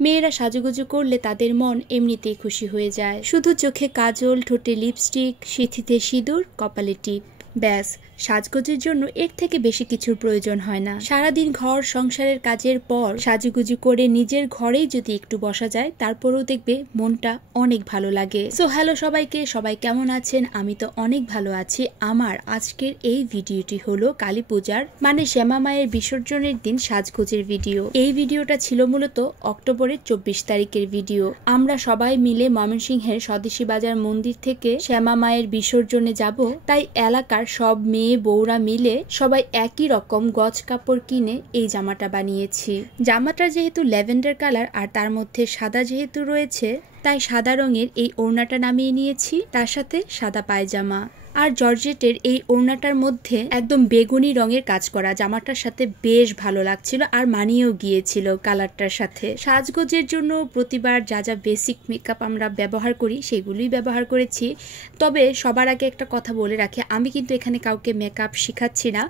মেয়েরা সাজুগুজু করলে তাদের মন এমনিতেই খুশি হয়ে যায়। শুধু চোখে কাজল, ঠোঁটে লিপস্টিক, সিঁথিতে সিঁদুর, কপালে টিপ, ব্যাস সাজগোজের জন্য এর থেকে বেশি কিছুর প্রয়োজন হয় না। সারাদিন ঘর সংসারের কাজের পর সাজুগুজু করে নিজের ঘরেই যদি একটু বসা যায়, তারপরেও দেখবে মনটা অনেক ভালো লাগে। সো হ্যালো সবাইকে, সবাই কেমন আছেন? আমি তো অনেক ভালো আছি। আমার আজকের এই ভিডিওটি হলো কালী পূজার মানে শ্যামা মায়ের বিসর্জনের দিন সাজগোজের ভিডিও। এই ভিডিওটা ছিল মূলত অক্টোবরের 24 তারিখের ভিডিও। আমরা সবাই মিলে ময়মনসিংহের স্বদেশী বাজার মন্দির থেকে শ্যামা মায়ের বিসর্জনে যাব, তাই এলাকার সব মেয়ে বউরা মিলে সবাই একই রকম গজ কাপড় কিনে এই জামাটা বানিয়েছি। জামাটা যেহেতু ল্যাভেন্ডার কালার আর তার মধ্যে সাদা যেহেতু রয়েছে, তাই সাদা রঙের এই ওড়নাটা নামিয়ে নিয়েছি, তার সাথে সাদা পায়জামা। আর জর্জেটের এই ওড়নাটার মধ্যে একদম বেগুনি রঙের কাজ করা। জামাটার সাথে বেশ ভালো লাগছিল আর মানিয়েও গিয়েছিল কালারটার সাথে। সাজগোজের জন্য প্রতিবার যা যা বেসিক মেকআপ আমরা ব্যবহার করি সেগুলোই ব্যবহার করেছি। তবে সবার আগে একটা কথা বলে রাখি, আমি কিন্তু এখানে কাউকে মেকআপ শেখাচ্ছি না।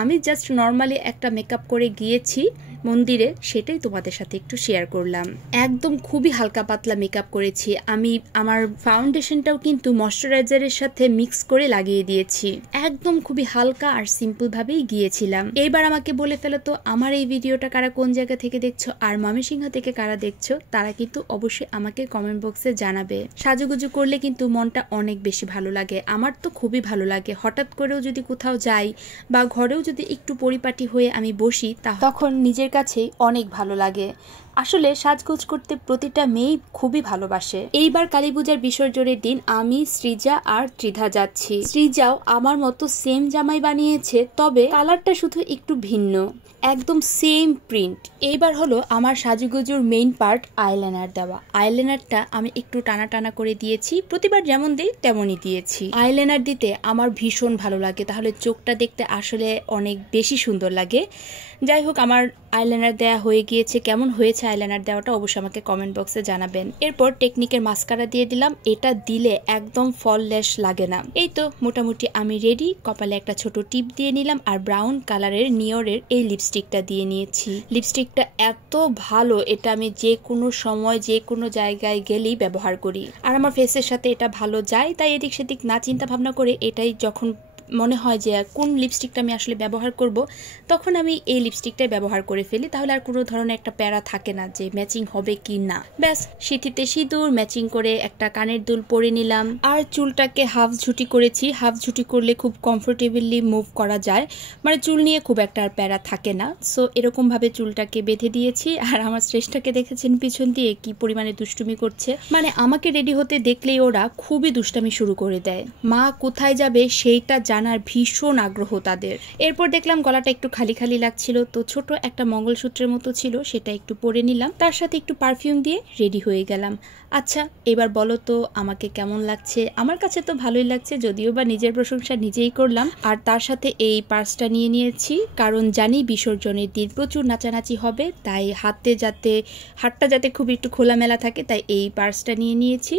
আমি জাস্ট নর্মালি একটা মেকআপ করে গিয়েছি মন্দিরে, সেটাই তোমাদের সাথে একটু শেয়ার করলাম। একদম খুবই হালকা পাতলা মেকআপ করেছি আমি। আমার ফাউন্ডেশনটাও কিন্তু ময়শ্চারাইজারের সাথে মিক্স করে লাগিয়ে দিয়েছি। একদম খুবই হালকা আর সিম্পল ভাবেই গিয়েছিলাম। এইবার আমাকে বলে ফেলো তো, আমার এই ভিডিওটা কারা কোন জায়গা থেকে দেখছো আর ময়মনসিংহ থেকে কারা দেখছো, তারা কিন্তু অবশ্যই আমাকে কমেন্ট বক্সে জানাবে। সাজুগুজু করলে কিন্তু মনটা অনেক বেশি ভালো লাগে। আমার তো খুবই ভালো লাগে। হঠাৎ করেও যদি কোথাও যাই বা ঘরেও যদি একটু পরিপাটি হয়ে আমি বসি, তখন নিজের কাছেই অনেক ভালো লাগে। আসলে সাজগোজ করতে প্রতিটা মেয়েই খুবই ভালোবাসে। এইবার কালী পূজার বিসর্জনের দিন আমি, সৃজা আর ত্রিধা যাচ্ছি। সৃজাও আমার মতো সেম জামাই বানিয়েছে, তবে কালারটা শুধু একটু ভিন্ন, একদম সেম প্রিন্ট। এইবার হলো আমার সাজুগুজুর মেইন পার্ট, আইলাইনার দেওয়া। আইলাইনারটা আমি একটু টানা টানা করে দিয়েছি, প্রতিবার যেমন দিই তেমনই দিয়েছি। আইলাইনার দিতে আমার ভীষণ ভালো লাগে, তাহলে চোখটা দেখতে আসলে অনেক বেশি সুন্দর লাগে। যাই হোক, আমার আইলাইনার দেওয়া হয়ে গিয়েছে। কেমন হয়েছে আইলাইনার দেওয়াটা অবশ্যই আমাকে কমেন্ট বক্সে জানাবেন। এরপর টেকনিকের মাস্কারা দিয়ে দিলাম। এটা দিলে একদম ফললেস লাগে না। এই তো মোটামুটি আমি রেডি। কপালে একটা ছোট টিপ দিয়ে নিলাম আর ব্রাউন কালারের নিয়রের এই লিপস্টিকটা দিয়ে নিয়েছি। লিপস্টিকটা এত ভালো, এটা আমি যে কোনো সময় যে কোনো জায়গায় গেলেই ব্যবহার করি। আর আমার ফেসের সাথে এটা ভালো যায়, তাই এদিক সেদিক না চিন্তা ভাবনা করে এটাই যখন মনে হয় যে কোন লিপস্টিকটা আমি আসলে ব্যবহার করব, তখন আমি এই লিপস্টিকটাই ব্যবহার করে ফেলি। তাহলে আর কোনো ধরনের একটা প্যারা থাকে না যে ম্যাচিং হবে কি না। ব্যাস সিঁথিতে সিঁদুর ম্যাচিং করে একটা কানের দুল পরে নিলাম। আর চুলটাকে হাফ ঝুটি করেছি। হাফ ঝুটি করলে খুব কমফোর্টেবলি মুভ করা যায়, মানে চুল নিয়ে খুব একটা আর প্যারা থাকে না। সো এরকম ভাবে চুলটাকে বেঁধে দিয়েছি। আর আমার শ্রেষ্ঠাকে দেখেছেন পিছন দিয়ে কি পরিমাণে দুষ্টুমি করছে, মানে আমাকে রেডি হতে দেখলেই ওরা খুবই দুষ্টামি শুরু করে দেয়। মা কোথায় যাবে সেইটা জানার ভীষণ আগ্রহ তাদের। এরপর দেখলাম গলাটা একটু খালি খালি লাগছিল, তো ছোট একটা মঙ্গলসূত্রের মতো ছিল, সেটা একটু পরে নিলাম। তার সাথে একটু পারফিউম দিয়ে রেডি হয়ে গেলাম। আচ্ছা এবার বলো তো আমাকে কেমন লাগছে? আমার কাছে তো ভালোই লাগছে, যদিও বা নিজের প্রশংসা নিজেই করলাম। আর তার সাথে এই পার্সটা নিয়ে নিয়েছি, কারণ জানি বিসর্জনের দিন প্রচুর নাচানাচি হবে, তাই হাতটা যাতে খুব একটু খোলামেলা থাকে, তাই এই পার্সটা নিয়ে নিয়েছি।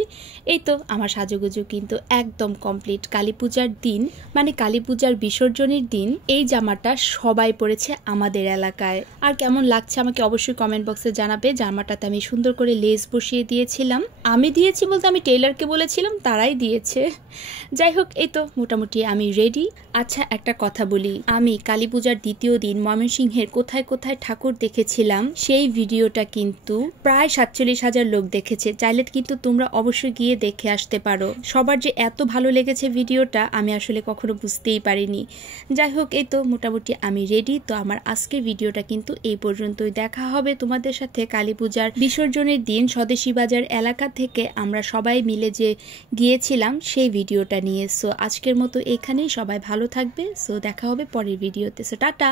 এই তো আমার সাজুগুজু কিন্তু একদম কমপ্লিট। কালী পূজার দিন মানে কালী পূজার বিসর্জনের দিন এই জামাটা সবাই পরেছে আমাদের এলাকায়। আর কেমন লাগছে আমাকে অবশ্যই কমেন্ট বক্সে জানাবে। জামাটাতে আমি সুন্দর করে লেস বসিয়ে দিয়েছিলাম। আমি দিয়েছি বলতে আমি টেইলারকে বলেছিলাম, তারাই দিয়েছে। যাই হোক, এই তো মোটামুটি আমি রেডি। আচ্ছা একটা কথা বলি, আমি কালী পূজার দ্বিতীয় দিন ময়মনসিংহের কোথায় কোথায় ঠাকুর দেখেছিলাম সেই ভিডিওটা কিন্তু প্রায় 47,000 লোক দেখেছে। চাইলে কিন্তু তোমরা অবশ্যই গিয়ে দেখে আসতে পারো। সবার যে এত ভালো লেগেছে ভিডিওটা আমি আসলে কখনো বুঝতেই পারিনি। যাই হোক, এই তো মোটামুটি আমি রেডি। তো আমার আজকের ভিডিওটা কিন্তু এই পর্যন্তই। দেখা হবে তোমাদের সাথে কালী পূজার বিসর্জনের দিন স্বদেশী বাজার এলাকা থেকে আমরা সবাই মিলে যে গিয়েছিলাম সেই ভিডিওটা নিয়ে। সো আজকের মতো এখানেই, সবাই ভালো থাকবে। সো দেখা হবে পরের ভিডিওতে। So tata.